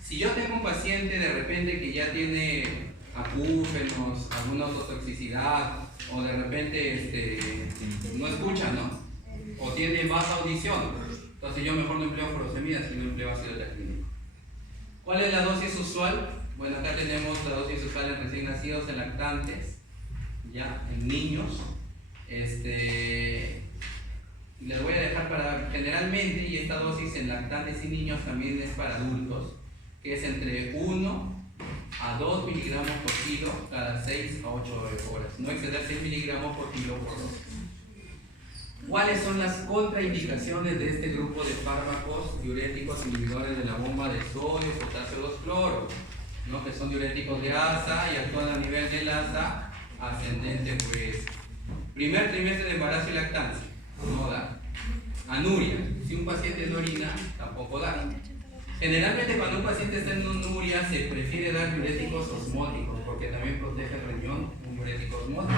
si yo tengo un paciente de repente que ya tiene acúfenos, alguna ototoxicidad, o de repente no escucha, ¿no? O tiene baja audición, entonces yo mejor no empleo furosemida, sino empleo ácido heptaclínico. ¿Cuál es la dosis usual? Bueno, acá tenemos la dosis usual en recién nacidos, en lactantes, ya, en niños. Les voy a dejar para generalmente, y esta dosis en lactantes y niños también es para adultos, que es entre 1 a 2 miligramos por kilo cada 6 a 8 horas. No exceder 6 miligramos por kilo por dosis. ¿Cuáles son las contraindicaciones de este grupo de fármacos diuréticos inhibidores de la bomba de sodio, potasio 2-cloro? ¿No? Que son diuréticos de asa y actúan a nivel del asa ascendente, pues. Primer trimestre de embarazo y lactancia, no da. Anuria, si un paciente no orina, tampoco da. Generalmente cuando un paciente está en anuria se prefiere dar diuréticos osmóticos porque también protege el riñón, un diurético osmótico.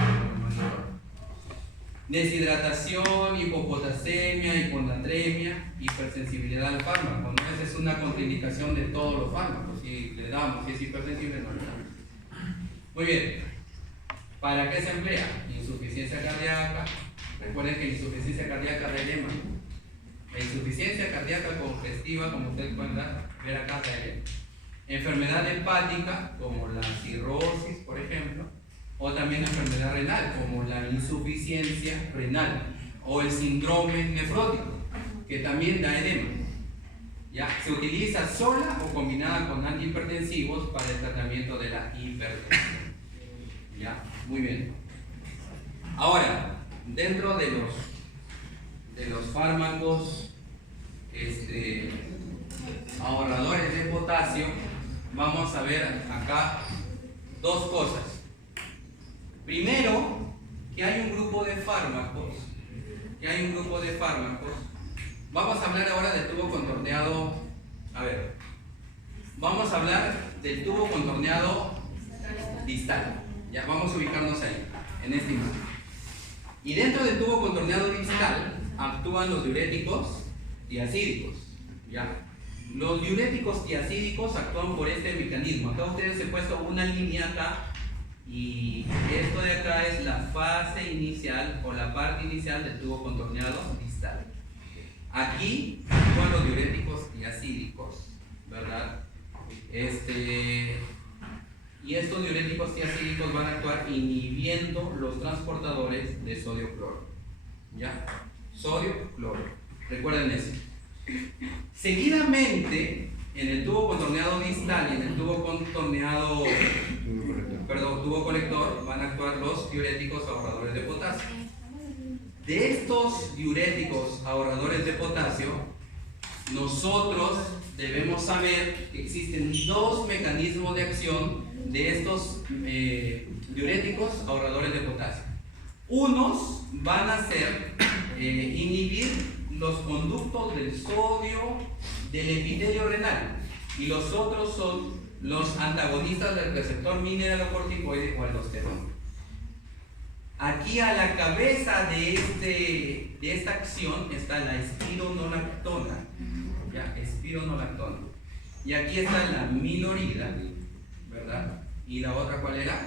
Deshidratación, hipopotasemia, hiponatremia, hipersensibilidad al fármaco. ¿No? Esa es una contraindicación de todos los fármacos. Si le damos, si es hipersensible, no le damos. Muy bien. ¿Para qué se emplea? Insuficiencia cardíaca. Recuerden que la insuficiencia cardíaca da edema. La insuficiencia cardíaca congestiva, como ustedes pueden ver acá, da edema. Enfermedad hepática, como la cirrosis, por ejemplo. O también enfermedad renal, como la insuficiencia renal o el síndrome nefrótico, que también da edema. ¿Ya? Se utiliza sola o combinada con antihipertensivos para el tratamiento de la hipertensión. ¿Ya? Muy bien. Ahora, dentro de los fármacos ahorradores de potasio, vamos a ver acá dos cosas. Primero, que hay un grupo de fármacos, vamos a hablar ahora del tubo contorneado, vamos a hablar del tubo contorneado distal, ya, vamos a ubicarnos ahí, en esta imagen. Y dentro del tubo contorneado distal actúan los diuréticos tiacídicos, ya. Los diuréticos tiacídicos actúan por este mecanismo. Acá ustedes han puesto una línea acá. Y esto de acá es la fase inicial o la parte inicial del tubo contorneado distal. Aquí actúan los diuréticos tiacídicos, ¿verdad? Y estos diuréticos tiacídicos van a actuar inhibiendo los transportadores de sodio-cloro. ¿Ya? Sodio-cloro. Recuerden eso. Seguidamente, en el tubo contorneado distal y en el tubo colector van a actuar los diuréticos ahorradores de potasio. De estos diuréticos ahorradores de potasio, nosotros debemos saber que existen dos mecanismos de acción de estos diuréticos ahorradores de potasio. Unos van a ser inhibir los conductos del sodio del epitelio renal y los otros son los antagonistas del receptor mineralocorticoide o aldosterona. Aquí a la cabeza de esta acción está la espironolactona, ¿ya? Espironolactona. Y aquí está la minorida, ¿verdad? ¿Y la otra cuál era?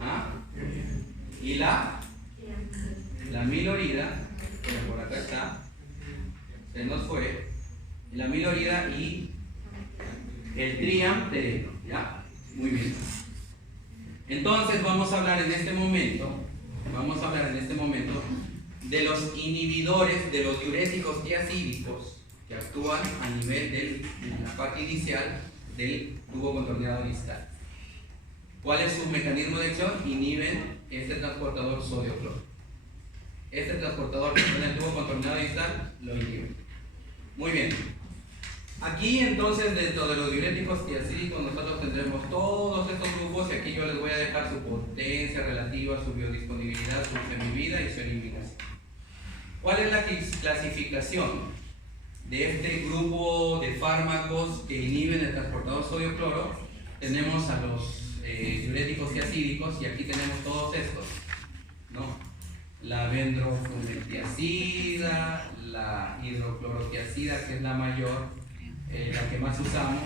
¿Ah? y la milorida, por acá está, se nos fue, la milorida y el triamtereno, ¿ya? Muy bien. Entonces vamos a hablar en este momento, de los inhibidores de los diuréticos tiacídicos que actúan a nivel de la parte inicial del tubo contorneado distal. ¿Cuál es su mecanismo de acción? Inhiben este transportador sodio-cloro. Este transportador que está en el tubo contorneado distal lo inhibe. Muy bien. Aquí entonces, dentro de los diuréticos tiacídicos, nosotros tendremos todos estos grupos y aquí yo les voy a dejar su potencia relativa, su biodisponibilidad, su semivida y su eliminación. ¿Cuál es la clasificación de este grupo de fármacos que inhiben el transportador sodio-cloro? Tenemos a los diuréticos tiacídicos y aquí tenemos todos estos, ¿no? La bendroflumetilacida, la hidroclorotiacida, que es la mayor, la que más usamos,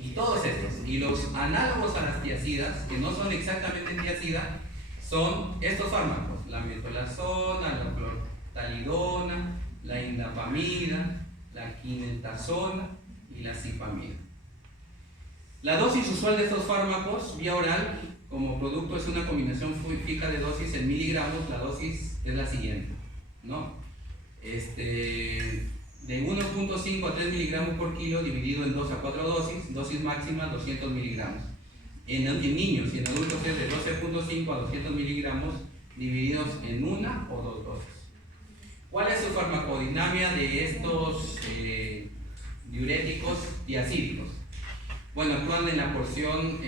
y todos estos. Y los análogos a las tiacidas, que no son exactamente tiacida, son estos fármacos: la metolazona, la clortalidona, la indapamida, la quinetazona y la cipamida. La dosis usual de estos fármacos vía oral como producto es una combinación fija de dosis en miligramos. La dosis es la siguiente, ¿no? De 1.5 a 3 miligramos por kilo dividido en 2 a 4 dosis máxima 200 miligramos. En niños y en adultos es de 12.5 a 200 miligramos divididos en una o dos dosis. ¿Cuál es su farmacodinámica de estos diuréticos tiacídicos? Bueno, actúan en la porción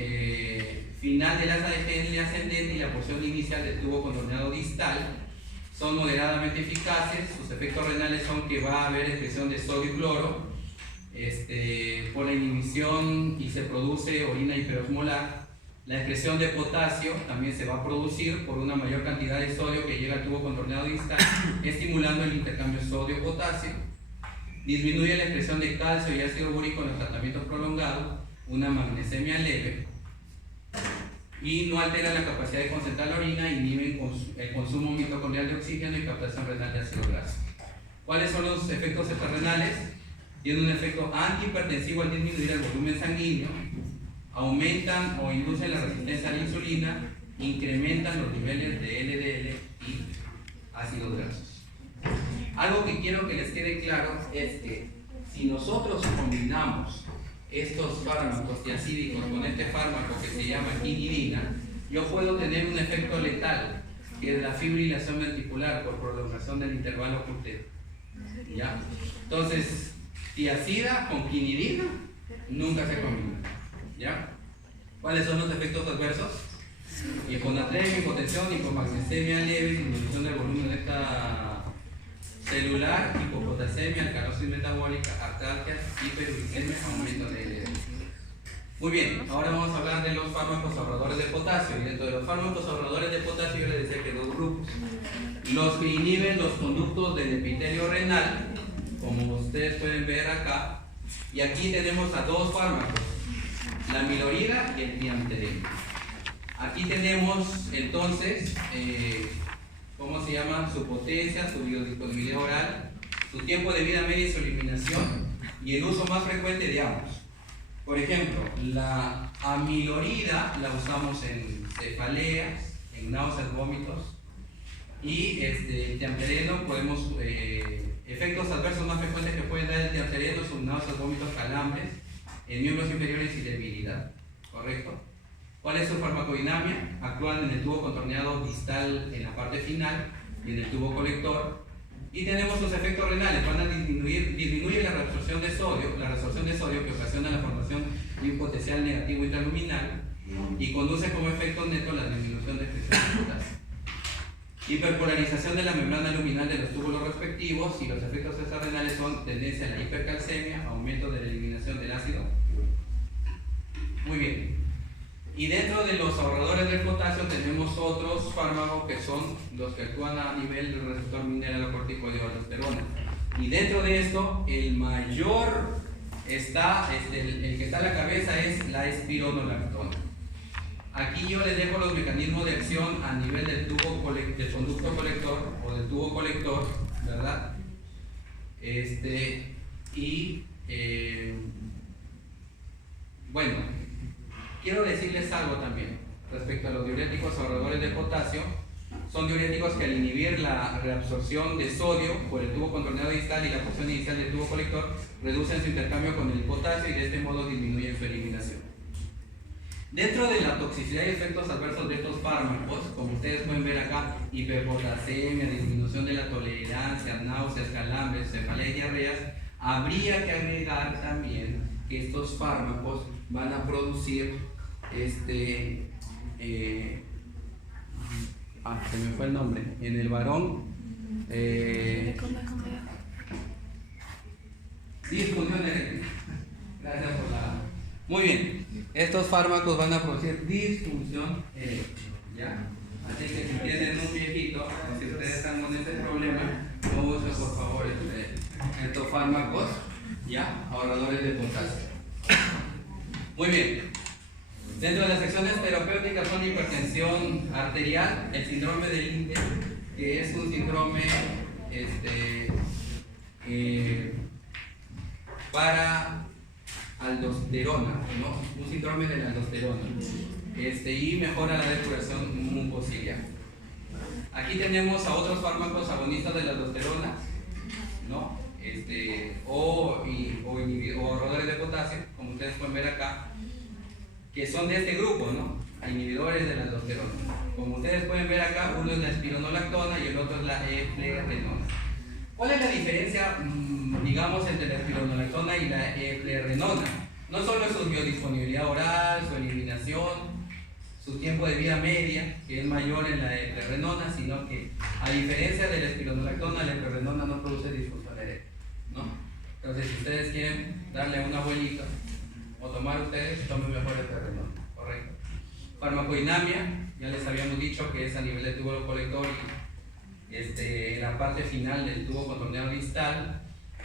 final del asa de ascendente y la porción inicial del tubo contorneado distal. Son moderadamente eficaces. Sus efectos renales son que va a haber excreción de sodio y cloro por la inhibición y se produce orina hiperosmolar. La excreción de potasio también se va a producir por una mayor cantidad de sodio que llega al tubo contorneado distal, estimulando el intercambio sodio-potasio. Disminuye la excreción de calcio y ácido úrico en los tratamientos prolongados, una magnesemia leve, y no altera la capacidad de concentrar la orina, inhiben el consumo mitocondrial de oxígeno y captación renal de ácido graso. ¿Cuáles son los efectos extrarrenales? Tienen un efecto antihipertensivo al disminuir el volumen sanguíneo, aumentan o inducen la resistencia a la insulina, incrementan los niveles de LDL y ácidos grasos. Algo que quiero que les quede claro es que si nosotros combinamos estos fármacos tiacídicos con este fármaco que se llama quinidina, yo puedo tener un efecto letal, que es la fibrilación ventricular por prolongación del intervalo QT. ¿Ya? Entonces, tiacida con quinidina nunca se combina. ¿Ya? ¿Cuáles son los efectos adversos? Hiponatremia, hipotensión, hipomagnesemia leve, disminución del volumen esta celular, hipopotasemia, alcalosis metabólica, artralgia, hiperuricemia, aumento de LDL. Muy bien, ahora vamos a hablar de los fármacos ahorradores de potasio. Y dentro de los fármacos ahorradores de potasio yo les decía que dos grupos: los que inhiben los conductos del epitelio renal, como ustedes pueden ver acá, y aquí tenemos a dos fármacos, la milorida y el triamtereno. Aquí tenemos entonces ¿cómo se llama? Su potencia, su biodisponibilidad oral, su tiempo de vida media y su eliminación, y el uso más frecuente de ambos. Por ejemplo, la amilorida la usamos en cefaleas, en náuseas, vómitos, y el triamtereno podemos, efectos adversos más frecuentes que pueden dar el triamtereno son náuseas, vómitos, calambres, en miembros inferiores y debilidad. ¿Correcto? ¿Cuál es su farmacodinámica? Actúan en el tubo contorneado distal en la parte final y en el tubo colector. Y tenemos sus efectos renales. Van a disminuye la reabsorción de sodio, que ocasiona la formación de un potencial negativo intraluminal y conduce como efecto neto la disminución de excreción de potasio. Hiperpolarización de la membrana luminal de los túbulos respectivos, y los efectos extrarrenales son tendencia a la hipercalcemia, aumento de la eliminación del ácido úrico. Muy bien. Y dentro de los ahorradores del potasio tenemos otros fármacos que son los que actúan a nivel del receptor mineralocorticoide o aldosterona. Y dentro de esto, el mayor está, el que está a la cabeza es la espironolactona. Aquí yo les dejo los mecanismos de acción a nivel del conducto colector o del tubo colector, ¿verdad? Bueno, quiero decirles algo también respecto a los diuréticos ahorradores de potasio. Son diuréticos que al inhibir la reabsorción de sodio por el tubo contorneado distal y la porción inicial del tubo colector, reducen su intercambio con el potasio y de este modo disminuyen su eliminación. Dentro de la toxicidad y efectos adversos de estos fármacos, como ustedes pueden ver acá, hiperpotasemia, disminución de la tolerancia, náuseas, calambres, cefaleas y diarreas, habría que agregar también que estos fármacos van a producir se me fue el nombre, en el varón disfunción eréctil. Gracias por la... Muy bien, estos fármacos van a producir disfunción eréctil, ¿ya? Así que si tienen un viejito, o si ustedes están con ese problema, no usen por favor estos fármacos, ¿ya? Ahorradores de potasio. Muy bien. Dentro de las secciones terapéuticas son hipertensión arterial, el síndrome de Linde, que es un síndrome para aldosterona, ¿no? Un síndrome de la aldosterona, y mejora la depuración mucociliar. Aquí tenemos a otros fármacos agonistas de la aldosterona, ¿no? O ahorradores de potasio, como ustedes pueden ver acá, que son de este grupo, ¿no? Inhibidores de la aldosterona. Como ustedes pueden ver acá, uno es la espironolactona y el otro es la eplerenona. ¿Cuál es la diferencia, digamos, entre la espironolactona y la eplerenona? No solo su biodisponibilidad oral, su eliminación, su tiempo de vida media, que es mayor en la eplerenona, sino que, a diferencia de la espironolactona, la eplerenona no produce disfunción eréctil, ¿no? Entonces, si ustedes quieren darle a un abuelito o tomar ustedes, tomen mejor el eplerenona, ¿correcto? Farmacodinamia, ya les habíamos dicho que es a nivel del tubo colector y en la parte final del tubo contorneado distal,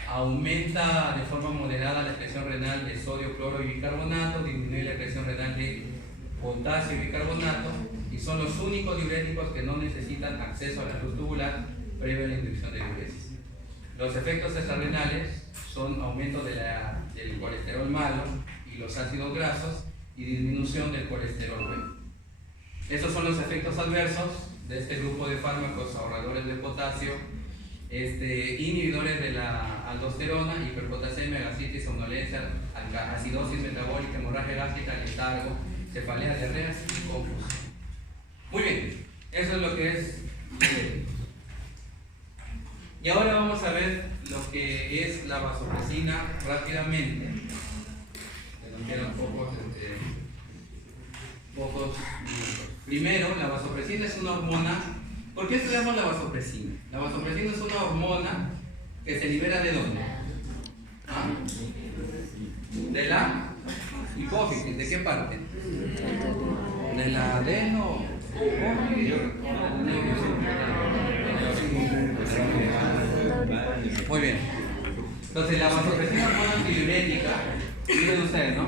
aumenta de forma moderada la excreción renal de sodio, cloro y bicarbonato, disminuye la excreción renal de potasio y bicarbonato, y son los únicos diuréticos que no necesitan acceso a la luz tubular previo a la inducción de diuresis. Los efectos extrarrenales son aumento del colesterol malo y los ácidos grasos y disminución del colesterol bueno. Estos son los efectos adversos de este grupo de fármacos ahorradores de potasio, inhibidores de la aldosterona, hiperpotasemia, gastritis, somnolencia, acidosis metabólica, hemorragia gástrica, letargo, cefaleas, diarreas y confusión. Muy bien, eso es lo que es. Y ahora vamos a ver lo que es la vasopresina rápidamente. Que nos quedan pocos minutos. Primero, la vasopresina es una hormona. ¿Por qué estudiamos la vasopresina? La vasopresina es una hormona que se libera ¿de dónde? ¿Ah? De la hipófisis. ¿De qué parte? De la adeno. Muy bien. Entonces, la vasopresina es hormona antidiurética. Miren ustedes, ¿no?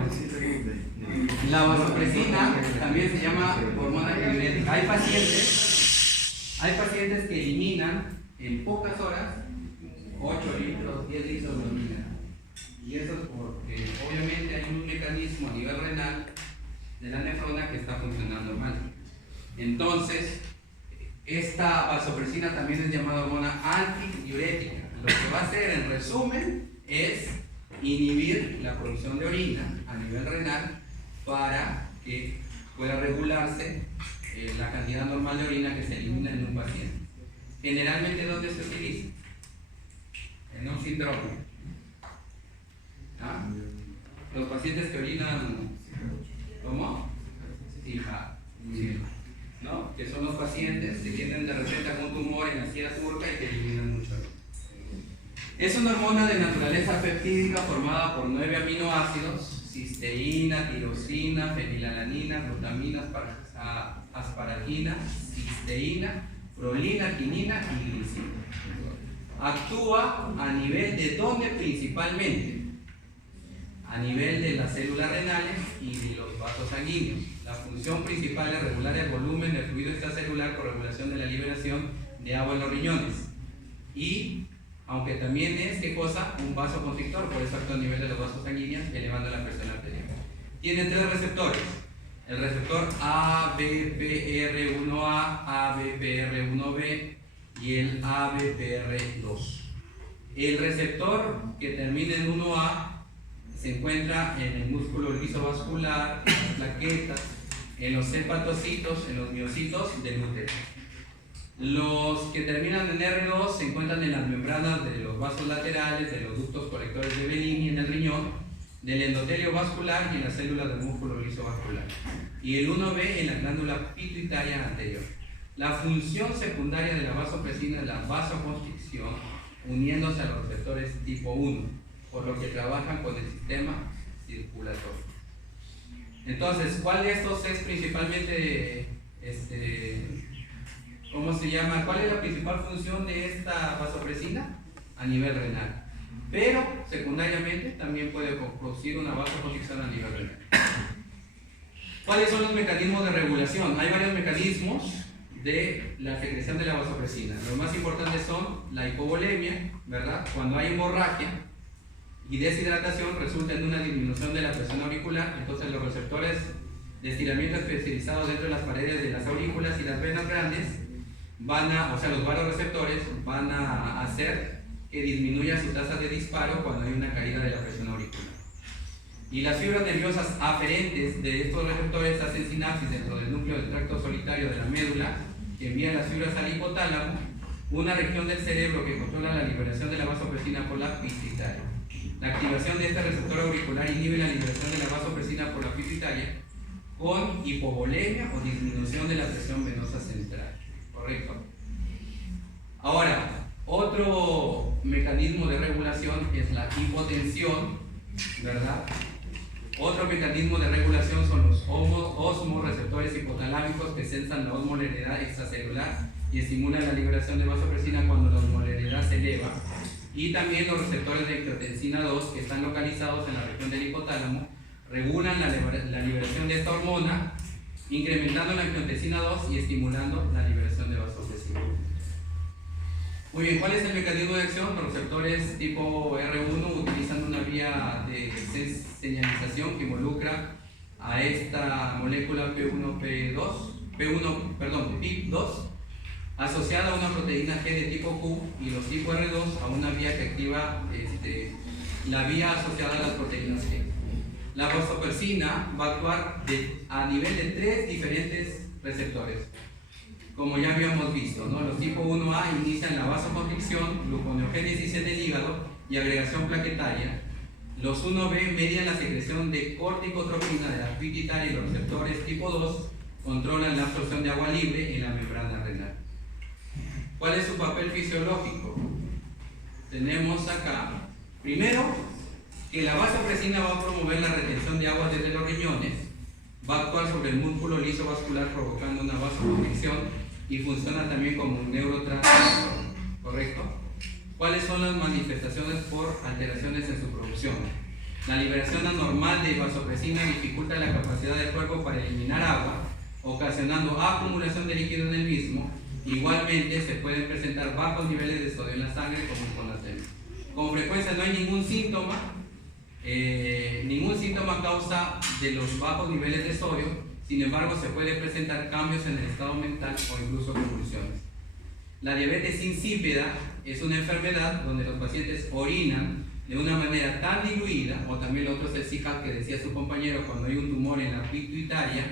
La vasopresina también se llama hormona antidiurética. Hay pacientes que eliminan en pocas horas 8 litros, 10 litros de orina. Y eso es porque obviamente hay un mecanismo a nivel renal de la nefrona que está funcionando mal. Entonces, esta vasopresina también es llamada hormona antidiurética. Lo que va a hacer en resumen es inhibir la producción de orina a nivel renal para que pueda regularse la cantidad normal de orina que se elimina en un paciente. Generalmente, ¿dónde se utiliza? En un síndrome. ¿Ah? Los pacientes que orinan, ¿cómo? Hija, ¿no? Que son los pacientes que tienen de repente algún tumor en la silla turca y que eliminan mucho orina. Es una hormona de naturaleza peptídica formada por 9 aminoácidos: cisteína, tirosina, fenilalanina, glutamina, asparagina, cisteína, prolina, quinina y glicina. Actúa a nivel de ¿dónde principalmente? a nivel de las células renales y de los vasos sanguíneos. La función principal es regular el volumen del fluido extracelular por regulación de la liberación de agua en los riñones. Y, aunque también es, ¿qué cosa? Un vasoconstrictor, por eso actúa a nivel de los vasos sanguíneos, elevando la presión arterial. Tiene 3 receptores. El receptor ABPR1A, ABPR1B y el ABPR2. El receptor que termina en 1A se encuentra en el músculo lisovascular, en las plaquetas, en los hepatocitos, en los miocitos del útero. Los que terminan en R2 se encuentran en las membranas de los vasos laterales, de los ductos colectores de Bellini en el riñón, del endotelio vascular y en las células del músculo lisovascular. Y el 1B en la glándula pituitaria anterior. La función secundaria de la vasopresina es la vasoconstricción, uniéndose a los receptores tipo 1, por lo que trabajan con el sistema circulatorio. Entonces, ¿cuál de estos es principalmente, ¿cómo se llama? ¿Cuál es la principal función de esta vasopresina? A nivel renal. Pero, secundariamente, también puede producir una vasoconstricción a nivel renal. ¿Cuáles son los mecanismos de regulación? Hay varios mecanismos de la secreción de la vasopresina. Los más importantes son la hipovolemia, ¿verdad? Cuando hay hemorragia y deshidratación resulta en una disminución de la presión auricular, entonces los receptores de estiramiento especializados dentro de las paredes de las aurículas y las venas grandes los vasoreceptores van a hacer que disminuya su tasa de disparo cuando hay una caída de la presión auricular. Y las fibras nerviosas aferentes de estos receptores hacen sinapsis dentro del núcleo del tracto solitario de la médula, que envía las fibras al hipotálamo, una región del cerebro que controla la liberación de la vasopresina por la pituitaria. La activación de este receptor auricular inhibe la liberación de la vasopresina por la pituitaria con hipovolemia o disminución de la presión venosa central. ¿Correcto? Ahora, otro mecanismo de regulación es la hipotensión, ¿verdad? Otro mecanismo de regulación son los osmoreceptores hipotalámicos que sensan la osmolaridad extracelular y estimulan la liberación de vasopresina cuando la osmolaridad se eleva. Y también los receptores de angiotensina 2 que están localizados en la región del hipotálamo regulan la liberación de esta hormona, incrementando la angiotensina 2 y estimulando la liberación de vasopresina. Muy bien, ¿cuál es el mecanismo de acción? Los receptores tipo R1 utilizan una vía de señalización que involucra a esta molécula PIP2 asociada a una proteína G de tipo Q y los tipo R2 a una vía que activa la vía asociada a las proteínas G. La vasopresina va a actuar a nivel de 3 diferentes receptores, como ya habíamos visto, ¿no? Los tipo 1A inician la vasoconstricción, gluconeogénesis en el hígado y agregación plaquetaria. Los 1B median la secreción de corticotropina de la pituitaria y los receptores tipo 2 controlan la absorción de agua libre en la membrana renal. ¿Cuál es su papel fisiológico? Tenemos acá, primero, que la vasopresina va a promover la retención de agua desde los riñones, va a actuar sobre el músculo lisovascular provocando una vasoconstricción y funciona también como un neurotransmisor, ¿correcto? ¿Cuáles son las manifestaciones por alteraciones en su producción? La liberación anormal de vasopresina dificulta la capacidad del cuerpo para eliminar agua, ocasionando acumulación de líquido en el mismo. Igualmente se pueden presentar bajos niveles de sodio en la sangre como con la anemia. Con frecuencia no hay ningún síntoma a causa de los bajos niveles de sodio. Sin embargo, se puede presentar cambios en el estado mental o incluso convulsiones. La diabetes insípida es una enfermedad donde los pacientes orinan de una manera tan diluida, o también lo otro es el CIHAP que decía su compañero cuando hay un tumor en la pituitaria,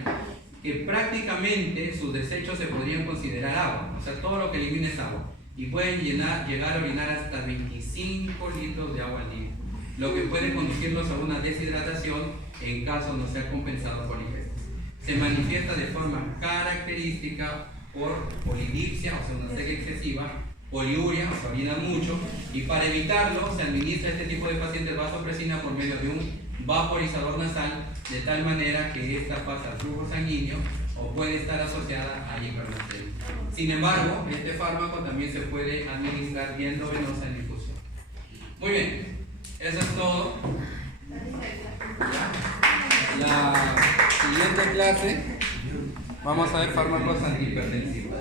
que prácticamente sus desechos se podrían considerar agua, o sea, todo lo que elimina es agua, y pueden llegar a orinar hasta 25 litros de agua al día, lo que puede conducirlos a una deshidratación en caso no sea compensado por ingesta. Se manifiesta de forma característica por polidipsia, o sea, una sequía excesiva, poliuria, o sea, orinan mucho, y para evitarlo se administra a este tipo de pacientes vasopresina por medio de un vaporizador nasal, de tal manera que esta pasa al flujo sanguíneo o puede estar asociada a hipernatremia. Sin embargo, este fármaco también se puede administrar vía endovenosa en infusión. Muy bien, eso es todo. La siguiente clase vamos a ver fármacos antihipertensivos.